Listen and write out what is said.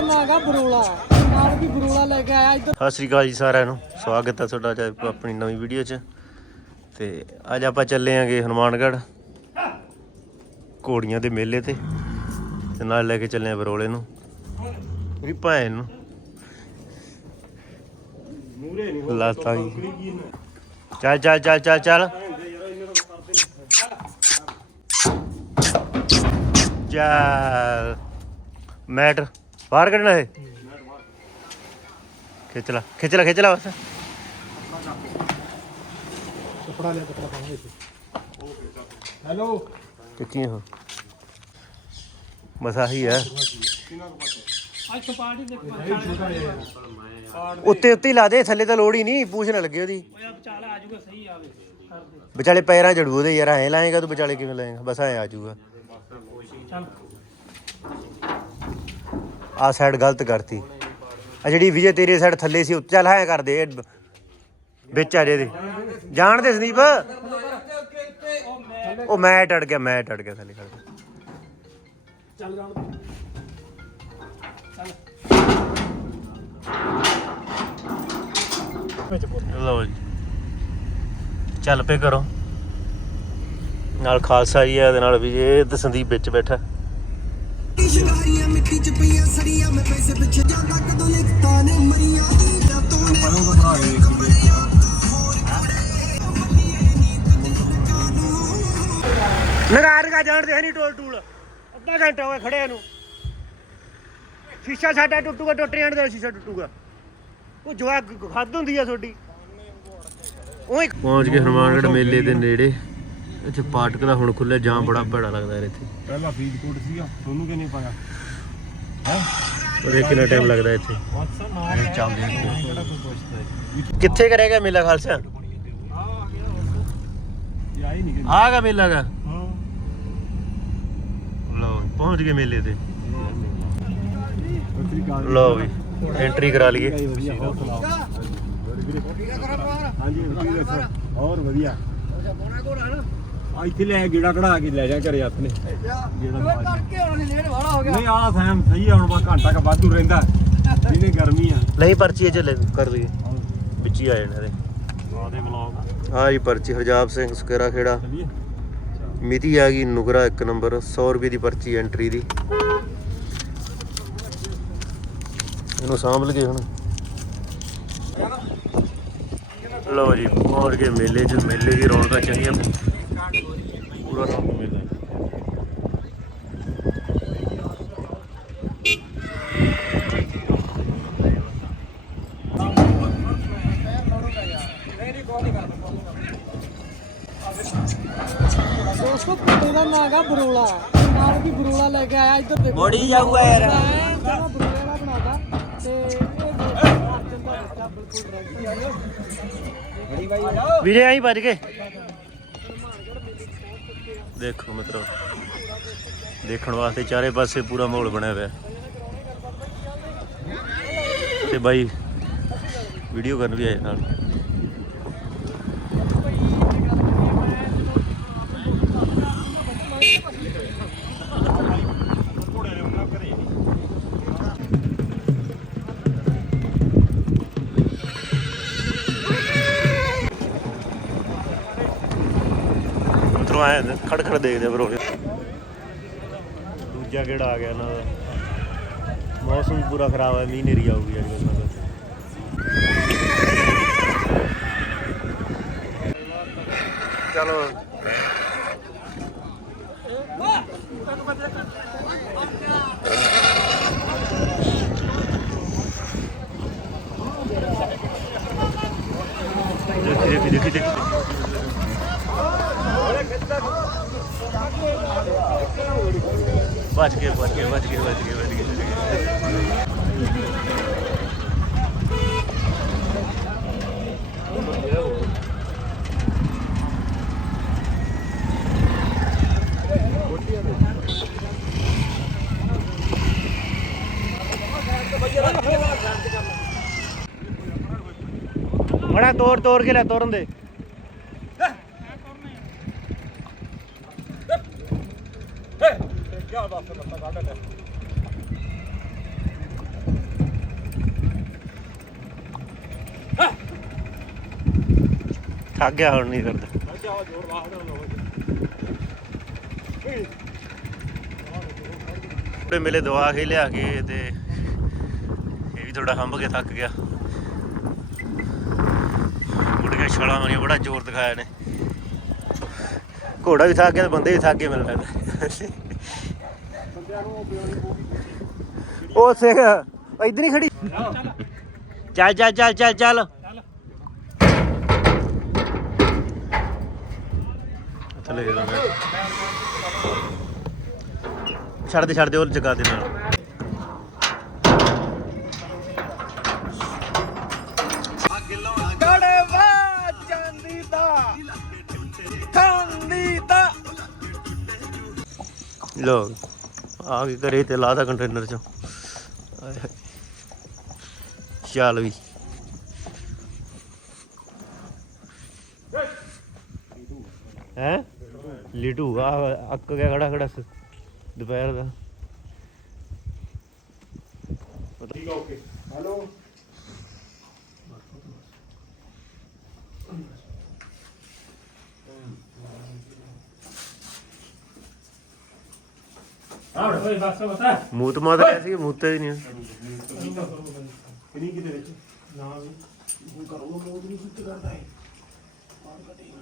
ਦਾ ਨਾਂ ਹੈਗਾ ਬਰੋਲਾ। ਨਾਲ ਵੀ ਬਰੋਲਾ ਲੈ ਕੇ ਆਇਆ ਇੱਧਰ। ਸਤਿ ਸ੍ਰੀ ਅਕਾਲ ਜੀ ਸਾਰਿਆਂ ਨੂੰ। ਸਵਾਗਤ ਹੈ ਤੁਹਾਡਾ ਅੱਜ ਆਪਣੀ ਨਵੀਂ ਵੀਡੀਓ 'ਚ। ਤੇ ਅੱਜ ਆਪਾਂ ਚੱਲੇ ਆਂਗੇ ਹਨੂਮਾਨਗੜ੍ਹ ਘੋੜੀਆਂ ਦੇ ਮੇਲੇ ਤੇ। ਤੇ ਨਾਲ ਲੈ ਕੇ ਚੱਲੇ ਆ ਬਰੋਲੇ ਨੂੰ। ਵੀ ਭੈਣ ਨੂੰ। ਲਾਤਾ ਜੀ। ਚੱਲ ਚੱਲ ਚੱਲ ਚੱਲ ਚੱਲ। ਚੱਲ। ਮੈਟ। ਬਾਹਰ ਕੱਢਣਾ ਹੈ ਖਿੱਚ ਲਾ ਖਿੱਚ ਲਾ ਖਿੱਚ ਲਾ ਬਸ। ਕੱਪੜਾ ਲਿਆ ਕੱਪੜਾ ਵਿੱਚ ਹੈਲੋ। ਟਿੱਕੀਆਂ ਹੋ। ਬਸ ਆਹੀ ਹੈ। ਅੱਜ ਤੋਂ ਪਾਰਟੀ ਦੇਖ ਉੱਤੇ ਉੱਤੇ ਲਾ ਦੇ ਥੱਲੇ ਤਾਂ ਲੋੜ ਹੀ ਨਹੀਂ ਪੂਛ ਨਾ ਲੱਗੇ ਉਹਦੀ। ਆ ਵਿਚਾਲੇ ਪੈਰਾਂ ਜੜੂ ਉਹਦੇ ਯਾਰ ਐ ਲਾਏਗਾ ਤੂੰ ਵਿਚਾਲੇ ਕਿਵੇਂ ਲਾਏਗਾ। ਬਸ ਐ ਆ ਜਾਊਗਾ। ਚੱਲ ਆ ਸਾਈਡ ਗਲਤ ਕਰਤੀ। ਆ ਜਿਹੜੀ ਵਿਜੇ ਤੇਰੇ ਸਾਈਡ ਥੱਲੇ ਸੀ ਉੱਤੇ ਚੱਲ ਐ ਕਰ ਦੇ ਇਹ ਵਿੱਚ ਆ ਜੇ ਦੇ ਜਾਣ ਦੇ ਸੰਦੀਪ? ਉਹ ਮੈਂ ਟੜ ਗਿਆ ਮੈਂ ਟੜ ਗਿਆ ਥੱਲੇ ਖੜ ਚੱਲ ਜਾਣ। ਲਓ ਜੀ। ਚੱਲ ਪੇ ਕਰੋ ਨਾਲ ਖਾਲਸਾ ਜੀ ਹੈ ਇਹਦੇ ਨਾਲ ਵੀ ਇਹ ਤੇ ਸੰਦੀਪ ਵਿੱਚ ਬੈਠਾ। ਮਿੱਟੀ ਚ ਪਈਆਂ ਸੜੀਆਂ ਮੈਂ ਪੈਸੇ ਪਿੱਛੇ ਜਾਂਦਾ ਕਦੋਂ ਲਿਖਤਾ ਨੇ ਮਰੀਆਂ ਦੀਆਂ ਤੋਨੇ ਨਗਾਰ ਕਾ ਜਾਣਦੇ ਹੈ ਨਹੀਂ ਟੋਲ ਟੂਲ ਅੱਧਾ ਘੰਟਾ ਹੋਇਆ ਖੜੇ ਨੂੰ। ਸ਼ੀਸ਼ਾ ਸਾਡਾ ਟੁੱਟੂਗਾ ਟੁੱਟ ਜਾਣ ਦਾ ਸ਼ੀਸ਼ਾ ਟੁੱਟੂਗਾ। ਉਹ ਜਵਾਕ ਹੱਦ ਹੁੰਦੀ ਆ ਤੁਹਾਡੀ। ਓਏ ਪਹੁੰਚ ਗਏ ਹਨੂਮਾਨਗੜ੍ਹ ਮੇਲੇ ਦੇ ਨੇੜੇ। ਇੱਥੇ ਪਾਟਕ ਦਾ ਹੁਣ ਖੁੱਲਿਆ ਜਾਮ ਬੜਾ ਭੈੜਾ ਲੱਗਦਾ ਯਾਰ ਇੱਥੇ। ਪਹਿਲਾਂ ਫਰੀਦਕੋਟ ਸੀਗਾ ਤੁਹਾਨੂੰ ਕਿ ਨਹੀਂ ਪਤਾ ਉਹਦੇ ਕਿੰਨਾ ਟਾਈਮ ਲੱਗਦਾ ਇੱਥੇ। ਇਹ ਚੱਲਦੇ ਆ। ਕਿੱਥੇ ਕਰੇਗਾ ਮੇਲਾ ਖਾਲਸਾ? ਆਗਾ ਮੇਲਾ ਹਾਂ ਲਓ ਪਹੁੰਚ ਗਏ ਮੇਲੇ ਤੇ। ਲਓ ਵੀ ਐਂਟਰੀ ਕਰਾ ਲਈਏ। ਹੋਰ ਵਧੀਆ। ਇੱਥੇ ਲੈ ਗੇੜਾ ਕਢਾ ਕੇ ਲੈ ਜਾ ਘਰੇ ਨੇ ਜਿਹੜਾ ਕਰਕੇ ਹੁਣ ਨਹੀਂ ਆ ਸੈਮ ਸਹੀ ਆ ਹੁਣ ਬਸ ਘੰਟਾ ਕ ਵਾਧੂ ਰਹਿੰਦਾ। ਜਿਹਨੇ ਗਰਮੀ ਆ। ਨਹੀਂ ਪਰਚੀ ਇਹ ਚੱਲੇ ਕਰ ਲਈਏ। ਵਿੱਚ ਹੀ ਆ ਜਾਣਾ ਇਹਦੇ। ਆ ਦੇ ਵਲੌਗ ਆ। ਜੀ ਪਰਚੀ ਹਰਜਾਬ ਸਿੰਘ ਸਕੇਰਾ ਖੇੜਾ। ਚਲਿਏ। ਮਿਤੀ ਆ ਗਈ ਨੁਗਰਾ 1 ਨੰਬਰ 100 ਰੁਪਏ ਦੀ ਪਰਚੀ ਐਂਟਰੀ ਦੀ। ਇਹਨੂੰ ਸਾਂਭ ਲਈਏ ਹੁਣ। ਲਓ ਜੀ ਪਹੁੰਚ ਗਏ ਮੇਲੇ 'ਚ। ਮੇਲੇ ਦੀ ਰੌਣਕਾਂ ਚੰਗੀਆਂ ਪੂਰਾ ਰੌਣਕ ਮੇਲਾ ਦੋਸਤੋ ਕੁੱਤੇ ਦਾ ਨਾਂ ਹੈਗਾ ਬਰੋਲਾ। ਨਾਲ ਵੀ ਬਰੋਲਾ ਲੈ ਕੇ ਆਇਆ ਇੱਧਰ ਦੇਖੋ। ਮੋੜੀ ਜਾਊਗਾ ਯਾਰ। ਸਾਰਾ ਬਰੋਲੇ ਦਾ ਬਣਾਦਾ ਤੇ ਇਹ ਦੇਖੋ ਅਰਜਨ ਦਾ ਬੱਚਾ ਬਿਲਕੁਲ ਡਰਾਈਵਰ ਵੀਰੇ ਆਈ ਵੱਜ ਗਏ। ਦੇਖੋ ਮਿੱਤਰੋ ਦੇਖਣ ਵਾਸਤੇ ਚਾਰੇ ਪਾਸੇ ਪੂਰਾ ਮਾਹੌਲ ਬਣਿਆ ਹੋਇਆ। ਤੇ ਬਾਈ ਵੀਡੀਓ ਕਰਨ ਵੀ ਆਏ ਨਾਲ। ਮਿੱਤਰੋ ਆਏ ਨੇ, ਖੜ ਖੜ ਦੇਖਦੇ ਬਰੋ ਦੂਜਾ ਕਿਹੜਾ ਆ ਗਿਆ ਦਾ ਮੌਸਮ ਪੂਰਾ ਖਰਾਬ ਹੈ ਮੀਂਹ ਨੇਰੀ ਆਊਗੀ ਅੱਜ ਕੱਲ੍ਹ ਚਲੋ। ਬਚ ਗਏ ਬਚ ਗਏ ਬਚ ਗਏ ਬਚ ਗਏ ਬਚ ਗਏ। ਬੜਾ ਤੋੜ ਤੋੜ ਕੇ ਲੈ, ਤੋਰਨ ਦੇ। ਚੱਲ ਗਿਆ ਹੁਣ ਨਹੀਂ ਕਰਦਾ ਥੋੜੇ ਮਿਲੇ ਦਵਾ ਕੇ ਲਿਆ ਕੇ ਤੇ ਇਹ ਵੀ ਥੋੜਾ ਹੰਬ ਕੇ ਥੱਕ ਗਿਆ। ਗੁੱਡੀਆਂ ਛਾਲਾਂ ਮਾਰੀਆਂ ਬੜਾ ਜ਼ੋਰ ਦਿਖਾਇਆ ਨੇ। ਘੋੜਾ ਵੀ ਥੱਕ ਗਿਆ ਤੇ ਬੰਦੇ ਵੀ ਥੱਕ ਗਏ ਮਿਲ ਲੈਂਦੇ ਉਹ ਸਿੰਘ ਇਧਰ ਹੀ ਖੜੀ। ਚੱਲ ਚੱਲ ਚੱਲ ਚੱਲ ਚੱਲ। ਥੱਲੇ ਦੇ ਦਾਂਗਾ। ਛੱਡ ਦੇ ਛੱਡ ਦੇ ਉਹ ਜਗਾ ਦੇ ਨਾਲ। ਕੜਵਾ ਚਾਂਦੀ ਦਾ। ਚਾਂਦੀ ਦਾ। ਲੋ ਆ ਕੇ ਘਰੇ ਤੇ ਲਾਦਾ ਕੰਟੇਨਰ 'ਚੋਂ। ਆਏ ਚੱਲ ਵੀ। ਹੈ? ਲਿਟੂ ਆ ਅੱਕ ਗਿਆ ਖੜਾ ਖੜਾ ਦੁਪਹਿਰ ਦਾ। ਠੀਕ ਓਕੇ। ਹੈਲੋ ਆਹ ਓਏ ਬਸ ਬਤਾ ਮੂਤ ਮਾਤ ਰਿਹਾ ਸੀ ਮੂਤੇ ਹੀ ਨਹੀਂ ਕਿੰਨੀ ਕਿਤੇ ਵਿੱਚ? ਨਾ ਵੀ ਹੁਣ ਕਰੋ ਮੋਦ ਨਹੀਂ ਸੁੱਤ ਕਰਦਾ ਹੈ ਬਾਹਰ ਕੱਢੀ